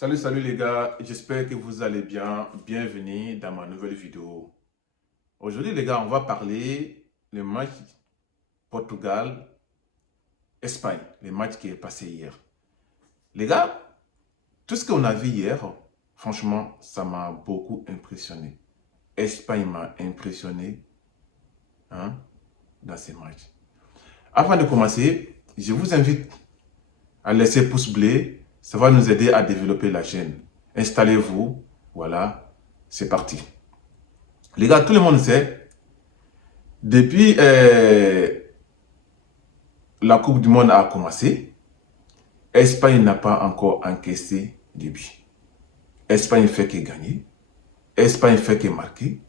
Salut les gars, j'espère que vous allez bien. Bienvenue dans ma nouvelle vidéo. Aujourd'hui les gars, on va parler le match Portugal-Espagne, le match qui est passé hier. Les gars, tout ce qu'on a vu hier, franchement, ça m'a beaucoup impressionné. Espagne m'a impressionné dans ces matchs. Avant de commencer, je vous invite à laisser pouce bleu. Ça va nous aider à développer la chaîne. Installez-vous. Voilà, c'est parti. Les gars, tout le monde sait, depuis la Coupe du Monde a commencé, Espagne n'a pas encore encaissé de buts. Espagne fait que gagner. Espagne fait que marquer.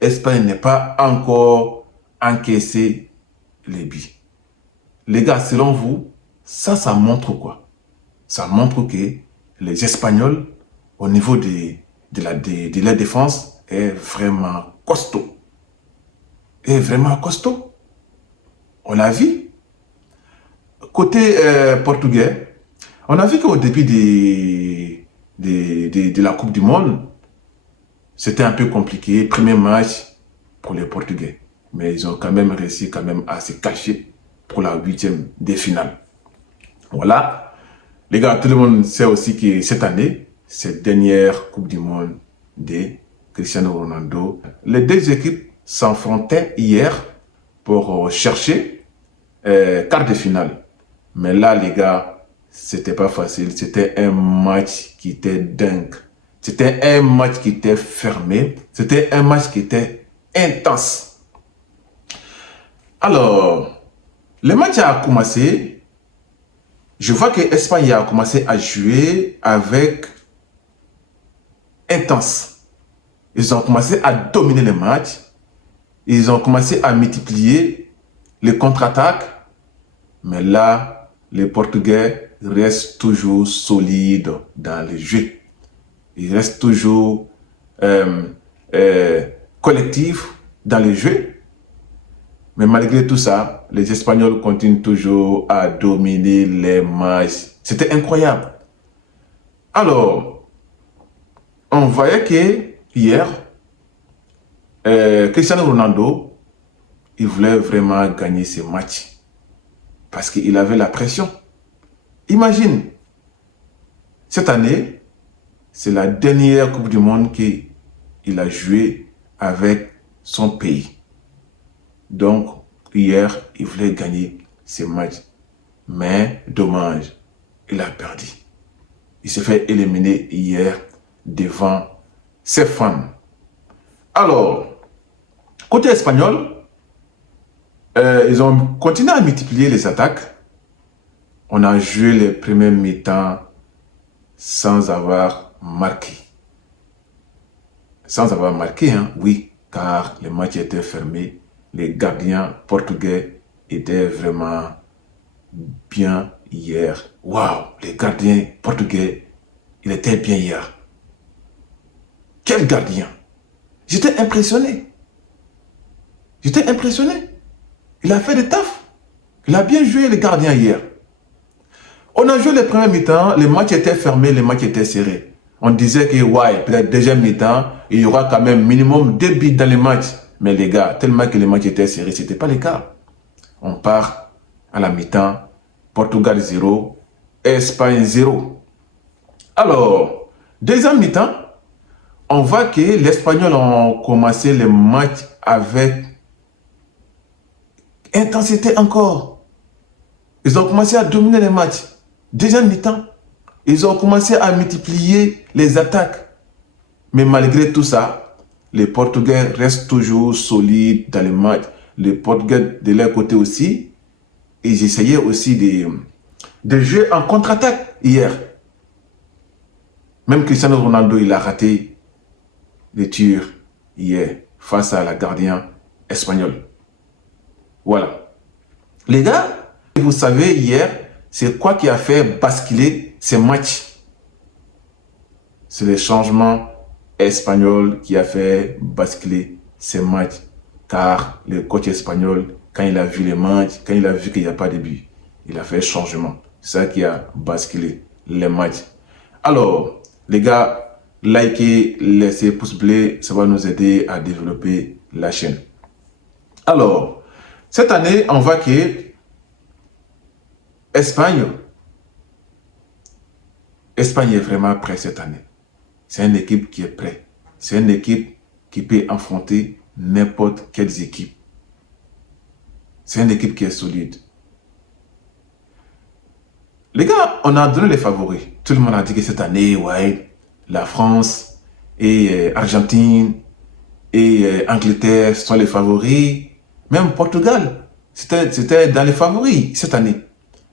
Espagne n'est pas encore encaissé les buts. Les gars, selon vous, ça montre quoi? Ça montre que les Espagnols, au niveau de la défense, est vraiment costaud. Est vraiment costaud. On l'a vu. Côté portugais, on a vu qu'au début de la Coupe du Monde, c'était un peu compliqué. Premier match pour les Portugais. Mais ils ont quand même réussi à se cacher pour la 8e de finale. Voilà. Les gars, tout le monde sait aussi que cette année, cette dernière Coupe du Monde de Cristiano Ronaldo, les deux équipes s'affrontaient hier pour chercher quart de finale. Mais là, les gars, c'était pas facile. C'était un match qui était dingue. C'était un match qui était fermé. C'était un match qui était intense. Alors, le match a commencé. Je vois que l'Espagne a commencé à jouer avec intense. Ils ont commencé à dominer le match. Ils ont commencé à multiplier les contre-attaques. Mais là, les Portugais restent toujours solides dans le jeu. Ils restent toujours collectifs dans le jeu. Mais malgré tout ça, les Espagnols continuent toujours à dominer les matchs. C'était incroyable. Alors, on voyait que hier, Cristiano Ronaldo, il voulait vraiment gagner ce match. Parce qu'il avait la pression. Imagine, cette année, c'est la dernière Coupe du Monde qu'il a joué avec son pays. Donc, hier, il voulait gagner ce match. Mais, dommage, il a perdu. Il s'est fait éliminer hier devant ses fans. Alors, côté espagnol, ils ont continué à multiplier les attaques. On a joué les premiers mi-temps sans avoir marqué. Sans avoir marqué, oui, car le match était fermé. Les gardiens portugais étaient vraiment bien hier. Waouh, les gardiens portugais, il était bien hier. Quel gardien! J'étais impressionné. J'étais impressionné. Il a fait des taf. Il a bien joué les gardiens hier. On a joué les premiers mi-temps, le match était fermé, le match était serré. On disait que, ouais, peut-être deuxième mi-temps, il y aura quand même minimum 2 buts dans le match. Mais les gars, tellement que le match était serré, ce n'était pas le cas. On part à la mi-temps, Portugal 0, Espagne 0. Alors, deuxième mi-temps, on voit que les Espagnols ont commencé le match avec intensité encore. Ils ont commencé à dominer le match. Deuxième mi-temps, ils ont commencé à multiplier les attaques. Mais malgré tout ça, les Portugais restent toujours solides dans le match. Les Portugais de leur côté aussi, ils essayaient aussi de jouer en contre-attaque hier. Même Cristiano Ronaldo, il a raté les tirs hier face à la gardien espagnole. Voilà. Les gars, vous savez hier, c'est quoi qui a fait basculer ces matchs? C'est le changement espagnol qui a fait basculer ces matchs. Car le coach espagnol, quand il a vu les matchs, quand il a vu qu'il n'y a pas de but, il a fait changement. C'est ça qui a basculé les matchs. Alors, Les gars, likez, laissez pouce bleu, ça va nous aider à développer la chaîne. Alors, cette année, on voit que Espagne est vraiment prête cette année. C'est une équipe qui est prête. C'est une équipe qui peut affronter n'importe quelle équipe. C'est une équipe qui est solide. Les gars, on a donné les favoris. Tout le monde a dit que cette année, ouais, la France et Argentine et Angleterre sont les favoris. Même Portugal, c'était dans les favoris cette année.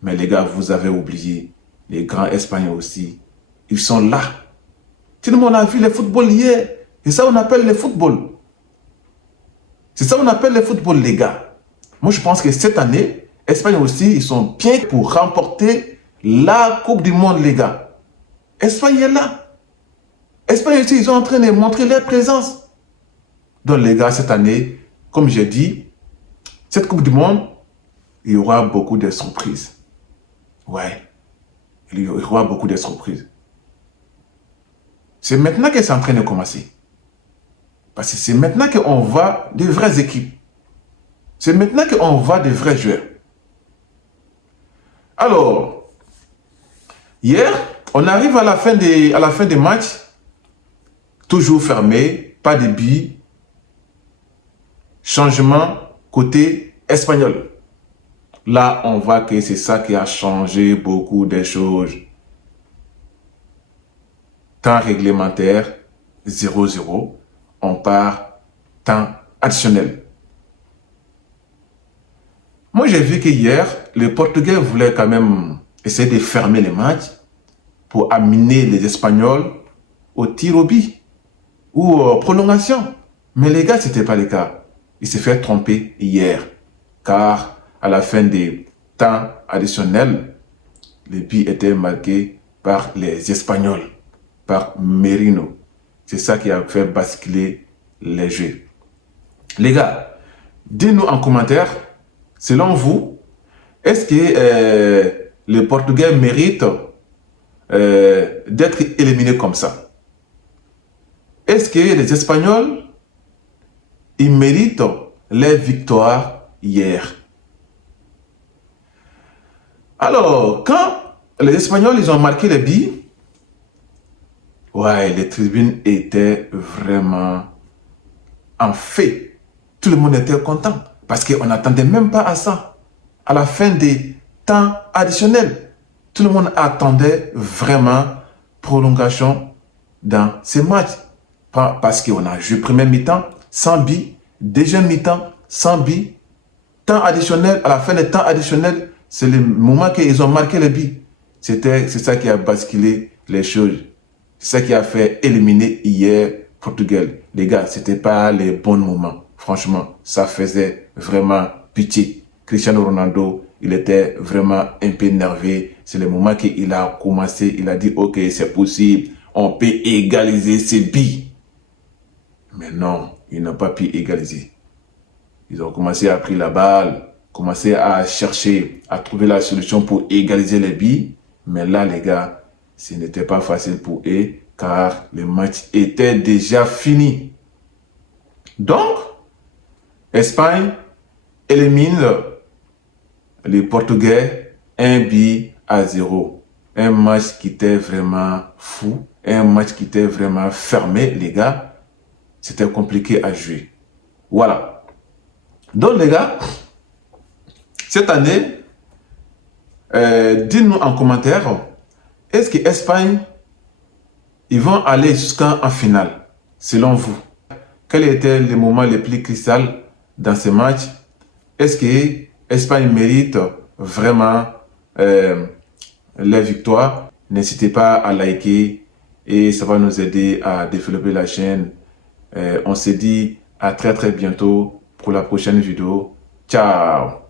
Mais les gars, vous avez oublié les grands Espagnols aussi. Ils sont là. Tout le monde a vu le football hier. C'est ça qu'on appelle le football. C'est ça qu'on appelle le football, les gars. Moi, je pense que cette année, Espagne aussi, ils sont bien pour remporter la Coupe du Monde, les gars. Espagne est là. Espagne aussi, ils sont en train de montrer leur présence. Donc, les gars, cette année, comme j'ai dit, cette Coupe du Monde, il y aura beaucoup de surprises. Ouais. Il y aura beaucoup de surprises. C'est maintenant que c'est en train de commencer. Parce que c'est maintenant qu'on voit des vraies équipes. C'est maintenant qu'on voit des vrais joueurs. Alors, hier, on arrive à la fin des matchs. Toujours fermé, pas de billes. Changement côté espagnol. Là, on voit que c'est ça qui a changé beaucoup de choses. Temps réglementaire, 0-0. On part temps additionnel. Moi, j'ai vu qu'hier, les Portugais voulaient quand même essayer de fermer les matchs pour amener les Espagnols au tir au but ou aux prolongations. Mais les gars, ce n'était pas le cas. Ils se fait tromper hier. Car à la fin des temps additionnels, le but était marqué par les Espagnols, par Merino. C'est ça qui a fait basculer les jeux. Les gars, dites-nous en commentaire, selon vous, est-ce que les Portugais méritent d'être éliminés comme ça? Est-ce que les Espagnols, ils méritent les victoires hier? Alors, quand les Espagnols, ils ont marqué les buts, ouais, les tribunes étaient vraiment en feu. Tout le monde était content parce qu'on n'attendait même pas à ça. À la fin des temps additionnels, tout le monde attendait vraiment prolongation dans ces matchs. Parce qu'on a joué première mi-temps sans but, deuxième mi-temps sans but, temps additionnel, à la fin des temps additionnels, c'est le moment qu'ils ont marqué le but. C'est ça qui a basculé les choses. C'est ça qui a fait éliminer hier Portugal. Les gars, ce n'était pas les bons moments. Franchement, ça faisait vraiment pitié. Cristiano Ronaldo, il était vraiment un peu énervé. C'est le moment qu'il a commencé, il a dit, ok, c'est possible, on peut égaliser ces buts. Mais non, ils n'ont pas pu égaliser. Ils ont commencé à prendre la balle, commencé à chercher, à trouver la solution pour égaliser les buts. Mais là, les gars, ce n'était pas facile pour eux, car le match était déjà fini. Donc, Espagne élimine les Portugais 1-0. Un match qui était vraiment fou, un match qui était vraiment fermé, les gars. C'était compliqué à jouer. Voilà. Donc, les gars, cette année, dites-nous en commentaire, est-ce que l'Espagne, ils vont aller jusqu'en finale, selon vous? Quel était le moment le plus crucial dans ce match? Est-ce que l'Espagne mérite vraiment la victoire? N'hésitez pas à liker et ça va nous aider à développer la chaîne. On se dit à très bientôt pour la prochaine vidéo. Ciao!